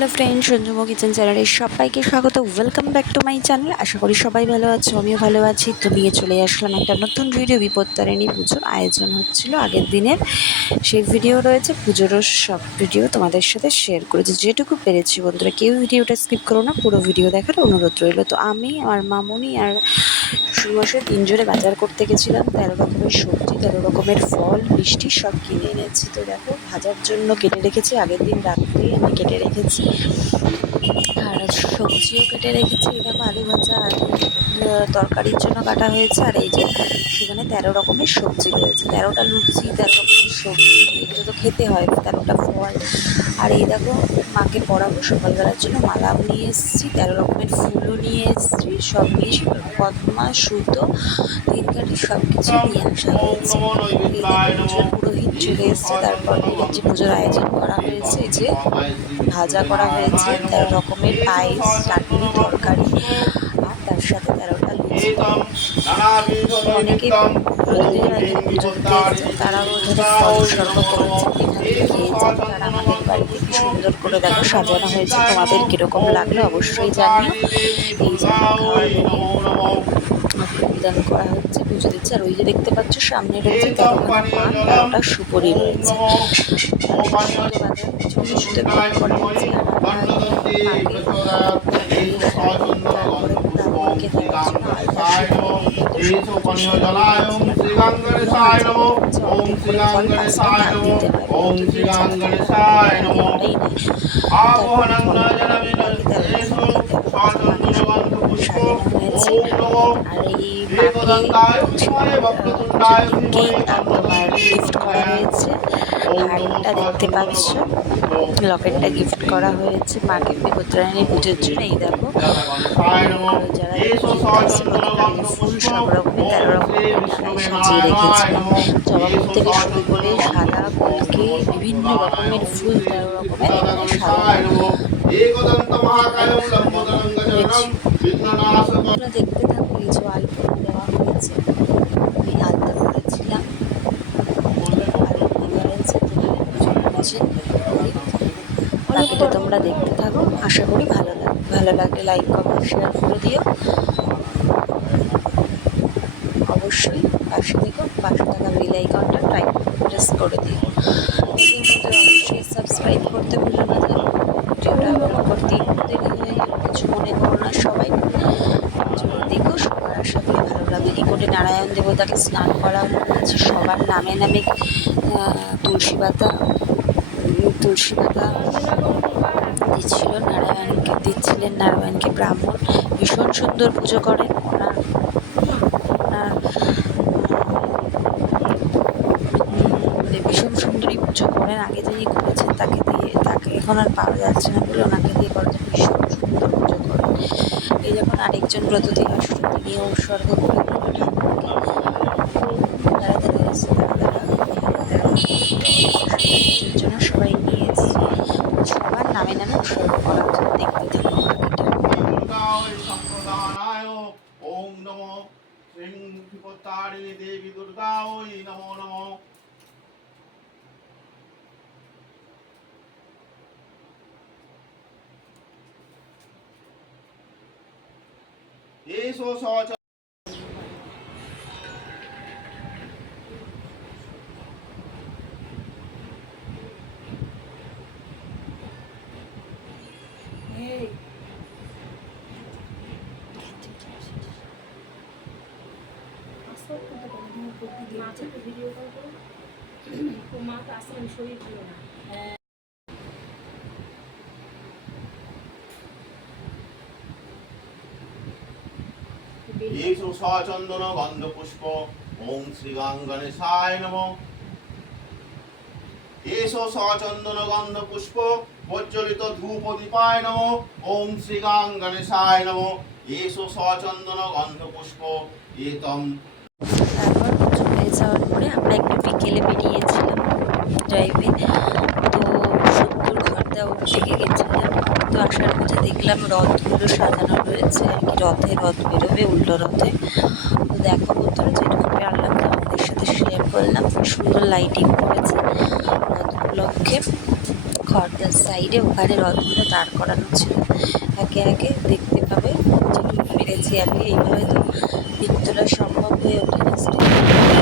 Hello friend, সঞ্জুমো kitchen চ্যানেলে সবাইকে স্বাগত। Welcome back to my channel. আশা করি সবাই ভালো আছো, আমিও ভালো আছি। তো নিয়ে চলে আসলাম একটা নতুন ভিডিও। বিপত্তারিণী পুজোর আয়োজন হচ্ছিল আগের দিনের, সেই ভিডিও রয়েছে। পুজোরও সব ভিডিও তোমাদের সাথে শেয়ার করেছি যেটুকু পেরেছি। বন্ধুরা, কেউ ভিডিওটা স্কিপ করো না, পুরো ভিডিও দেখার অনুরোধ রইল। তো আমি আমার মামুনি আর শ্বশুরমশাই তিনজনে বাজার করতে গেছিলাম। 13 রকমের সবজি, 13 রকমের ফল, মিষ্টি সব কিনে এনেছি। তো দেখো, ভাজার জন্য কেটে রেখেছি, আগের দিন রাত্রেই আমি কেটে রেখেছি। আর সবজিও কেটে রেখেছি। এই দেখো, আলু ভাজা, আলু তরকারির জন্য কাটা হয়েছে। আর এই যে সেখানে 13 রকমের সবজি রয়েছে, 13টা লুচি, 13 রকমের সবজি, এগুলো তো খেতে হয়, 13টা ফল। আর এই দেখো, মাকে পরাবো সকালবেলার জন্য মালাও নিয়ে এসেছি, 13 রকমের ফুলও নিয়ে এসেছি। সব নিয়েছি, পদ্মা, সুতো, তিনকাঠি সব কিছু নিয়ে আসা হয়েছে। এই দেখো, পুজোর পুরোহিত চলে এসছে। তারপরে যে পুজোর আয়োজন করা হয়েছে, যে ভাজা করা হয়েছে, 13 রকমের পায়েস, চাটনি, তরকারি, আর তার সাথে 13টা লুচি। অনেকে প্রতিদিন এখানে পুজো দিতে এসেছেন, তারাও এখানে ফল উৎসর্গ করেছেন, এখান থেকে খেয়েছেন। আর আমাদের বাড়িতে কি সুন্দর করে দেখো সাজানো হয়েছে। তোমাদের কীরকম লাগলো অবশ্যই জানিও। এই যে খাওয়ার বিধান করা হচ্ছে, পুজো দিচ্ছে। আর ওই যে দেখতে পাচ্ছ সামনে রয়েছে 13খানা পান, 13টা সুপরি রয়েছে। ছোটো ছোটো বিধান করা হয়েছে। আর তারপরে ব্রাহ্মণকে দেওয়ার জন্য আলতা হয়েছে। আর এই তোমার গিফট করা হয়েছে, হারটা দেখতে পাচ্ছ, লকেটটা গিফট করা হয়েছে মাকে বিপত্তারিণী পুজোর জন্য। এই দেখো, যারা ফুল সব রকমের 13 রকমের সাজিয়ে রেখেছিলাম। জবা ফুল থেকে শুরু করে সাদা, কলকে, বিভিন্ন রকমের ফুল 13 রকমের এখানে সাজানো দেখতে থাকো। এই যে আলপনা দেওয়া হয়েছে, আমি আলতা করেছিলাম, বাকিটা তোমরা দেখতে থাকো। আশা করি ভালো লাগবে। ভালো লাগলে লাইক, কমেন্ট, শেয়ার করে দিও। অবশ্যই পাশে দেখো, পাশে থাকা বেল আইকনটা প্রেস করে দিও। অবশ্যই সাবস্ক্রাইব করতে ভুলো না যেন। ভিডিওটা আপলোড করতে একটু দেরি হয়ে গেল, কিছু মনে করো না সবাই। দেখো, সবার আশা করি ভালো লাগবে। এই কোটে নারায়ণ দেবতাকে স্নান করানো হয়েছে। সবার নামে নামে তুলসী পাতা দিচ্ছিল, দিচ্ছিলেন নারায়ণকে ব্রাহ্মণ। ভীষণ সুন্দর পুজো করেন ওনার। ভীষণ সুন্দরী পুজো করেন। আগে যিনি করেছেন তাকে এখন আর পাওয়া যাচ্ছে না বলে ওনাকে দিয়ে করেছেন। ভীষণ সুন্দর পুজো করেন। এই যখন আরেকজন ব্রত দিয়ে আসলো, তিনিও উৎসর্গ করে দিল পুজোর জন্য সবাই নিয়ে এসেছে। সবার নামে নামে উৎসর্গ করা হচ্ছে। দেখতে থাকো ওম নমো শ্রীং বিপত্তারিণী দেবী দুর্গায় নমো নমো। এসো সচ ভিডিও কল করো, মা তো আসলে শরীর ছিল না। এসো সচন্দন গন্ধ পুষ্প ওম শ্রী গণেশায় নমো। এসো সচন্দন গন্ধ পুষ্প প্রজ্বলিত ধূপ দীপায় নমো। ওম শ্রী গণেশায় নমো। এসো সচন্দন গন্ধ পুষ্প এতম। তারপর পুজো হয়ে যাওয়ার পরে আমরা একটু বিকেলে বেরিয়েছিলাম ড্রাইভে। তো সত্তর ঘন্টা ওর থেকে গেছিলাম। তো আসার পথে দেখলাম রথগুলো সাজানো রয়েছে আর কি, রথ বেরোবে উল্টো রথে। তো দেখো বন্ধুরা, যেটুকু পারলাম তোমাদের সাথে শেয়ার করলাম। সুন্দর লাইটিং করেছে রথ উপলক্ষে, খড়দার সাইডে ওখানে রথগুলো দাঁড় করানো ছিল। একে একে দেখতে পাবে যেটুকু পেরেছি আমি। এইভাবে তো পিক তোলা সম্ভব হয়ে ওঠে না স্টেজে।